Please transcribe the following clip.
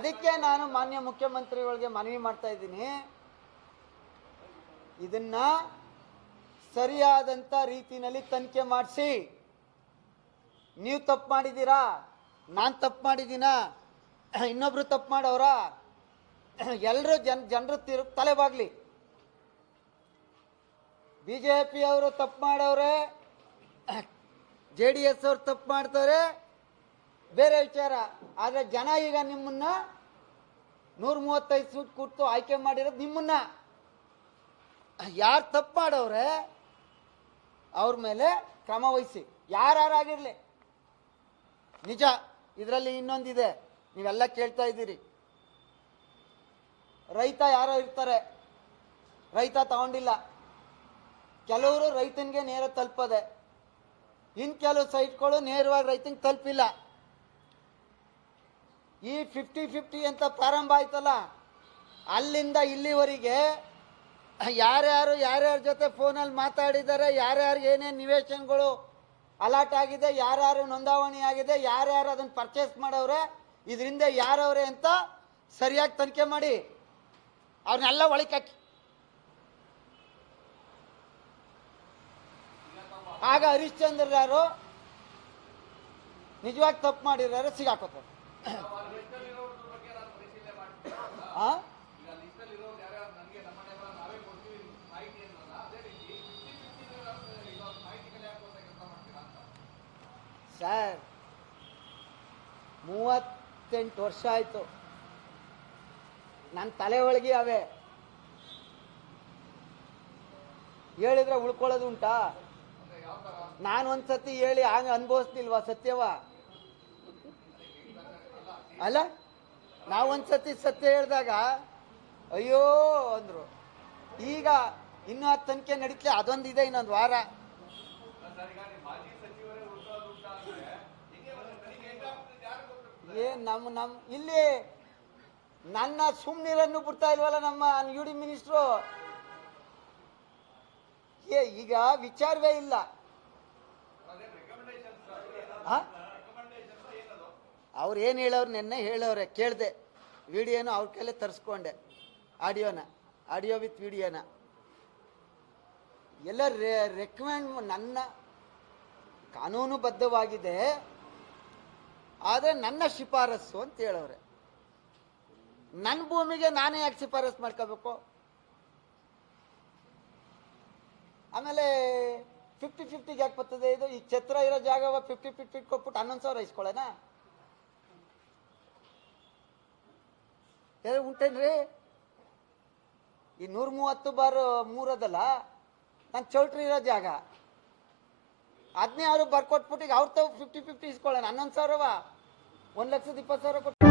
ಅದಕ್ಕೆ ನಾನು ಮಾನ್ಯ ಮುಖ್ಯಮಂತ್ರಿಗಳಿಗೆ ಮನವಿ ಮಾಡ್ತಾ ಇದ್ದೀನಿ, ಇದನ್ನ ಸರಿಯಾದಂಥ ರೀತಿಯಲ್ಲಿ ತನಿಖೆ ಮಾಡಿಸಿ. ನೀವು ತಪ್ಪು ಮಾಡಿದ್ದೀರಾ, ನಾನು ತಪ್ಪು ಮಾಡಿದ್ದೀನಾ, ಇನ್ನೊಬ್ರು ತಪ್ಪು ಮಾಡವ್ರ, ಎಲ್ಲರೂ ಜನರು ತಲೆಬಾಗ್ಲಿ. ಬಿಜೆಪಿ ಅವರು ತಪ್ಪು ಮಾಡವ್ರೆ, JDS ಅವ್ರು ತಪ್ಪು ಮಾಡ್ತಾರೆ, ಬೇರೆ ವಿಚಾರ. ಆದರೆ ಜನ ಈಗ ನಿಮ್ಮನ್ನ 135 ಸೀಟ್ ಕೊಟ್ಟು ಆಯ್ಕೆ ಮಾಡಿರೋದು ನಿಮ್ಮನ್ನ. ಯಾರು ತಪ್ಪು ಮಾಡವ್ರೆ ಅವ್ರ ಮೇಲೆ ಕ್ರಮ ವಹಿಸಿ, ಯಾರಾಗಿರ್ಲಿ. ನಿಜ, ಇದರಲ್ಲಿ ಇನ್ನೊಂದಿದೆ, ನೀವೆಲ್ಲ ಕೇಳ್ತಾ ಇದ್ದೀರಿ. ರೈತ ಯಾರೋ ಇರ್ತಾರೆ, ರೈತ ತಗೊಂಡಿಲ್ಲ, ಕೆಲವರು ರೈತನಿಗೆ ನೇರ ತಲುಪದೆ, ಇನ್ನು ಕೆಲವು ಸೈಟ್ಗಳು ನೇರವಾಗಿ ರೈತನಿಗೆ ತಲುಪಿಲ್ಲ. ಈ 50-50 ಅಂತ ಪ್ರಾರಂಭ ಆಯ್ತಲ್ಲ, ಅಲ್ಲಿಂದ ಇಲ್ಲಿವರೆಗೆ ಯಾರ್ಯಾರ ಜೊತೆ ಫೋನಲ್ಲಿ ಮಾತಾಡಿದ್ದಾರೆ, ಯಾರ್ಯಾರು ಏನೇನು ನಿವೇಶನಗಳು ಅಲಾಟ್ ಆಗಿದೆ, ಯಾರ್ಯಾರು ನೋಂದಾವಣಿ ಆಗಿದೆ, ಯಾರ್ಯಾರು ಅದನ್ನು ಪರ್ಚೇಸ್ ಮಾಡವ್ರೆ, ಇದರಿಂದ ಯಾರವ್ರೆ ಅಂತ ಸರಿಯಾಗಿ ತನಿಖೆ ಮಾಡಿ ಅವ್ರನ್ನೆಲ್ಲ ಒಳಕಾಕಿ. ಆಗ ಹರಿಶ್ಚಂದ್ರ ಯಾರು ನಿಜವಾಗಿ ತಪ್ಪು ಮಾಡಿರೋರು ಸಿಗಾಕೋತಾರೆ. ಸರ್, 38 ವರ್ಷ ಆಯ್ತು, ನನ್ನ ತಲೆ ಒಳಗೆ ಅವೇ ಹೇಳಿದ್ರೆ ಉಳ್ಕೊಳ್ಳೋದು ಉಂಟಾ? ನಾನು ಒಂದ್ಸತಿ ಹೇಳಿ ಹಂಗ ಅನುಭವಿಸ್ತಿಲ್ವಾ ಸತ್ಯವ? ಅಲ್ಲ, ನಾವೊಂದ್ಸತಿ ಸತ್ಯ ಹೇಳಿದಾಗ ಅಯ್ಯೋ ಅಂದ್ರು. ಈಗ ಇನ್ನೂ ಆ ತನಿಖೆ ನಡೀತಲೆ, ಅದೊಂದಿದೆ, ಇನ್ನೊಂದು ವಾರ. ನಮ್ಮ ಇಲ್ಲಿ ನನ್ನ ಸುಮ್ನಿರನ್ನು ಬಿಡ್ತಾ ಇಲ್ವಲ್ಲ ನಮ್ಮ UD ಮಿನಿಸ್ಟ್ರು. ಈಗ ವಿಚಾರವೇ ಇಲ್ಲ. ಅವ್ರು ಏನು ಹೇಳೋರು ನೆನ್ನೆ ಹೇಳವ್ರೆ, ಕೇಳಿದೆ, ವಿಡಿಯೋನು ಅವ್ರ ಕೈಲೇ ತರಿಸ್ಕೊಂಡೆ, ಆಡಿಯೋ ವಿತ್ ವಿಡಿಯೋನ ಎಲ್ಲ ರೆಕಮೆಂಡ್ ನನ್ನ ಕಾನೂನುಬದ್ಧವಾಗಿದೆ, ಆದರೆ ನನ್ನ ಶಿಫಾರಸ್ಸು ಅಂತ ಹೇಳವ್ರೆ. ನನ್ನ ಭೂಮಿಗೆ ನಾನೇ ಯಾಕೆ ಶಿಫಾರಸ್ಸು ಮಾಡ್ಕೋಬೇಕು? ಆಮೇಲೆ 50-50 ಯಾಕೆ ಬರ್ತದೆ ಇದು? ಈ ಛತ್ರ ಇರೋ ಜಾಗ 50-50 ಕೊಟ್ಬಿಟ್ಟು 11,000 ಇಸ್ಕೊಳ್ಳೋಣ ಉಂಟೇನ್ರಿ? ಈ 130/3 ಅದಲ್ಲ, ನಾನು ಚೌಟ್ರಿ ಇರೋ ಜಾಗ ಅದನ್ನೇ ಅವರು ಬರ್ಕೊಟ್ಬಿಟ್ಟು ಈಗ ಅವ್ರ ತಾವು 50-50 ಇಸ್ಕೊಳ್ಳೋಣ. 11,000 1,20,000 ಕೊಟ್ಟು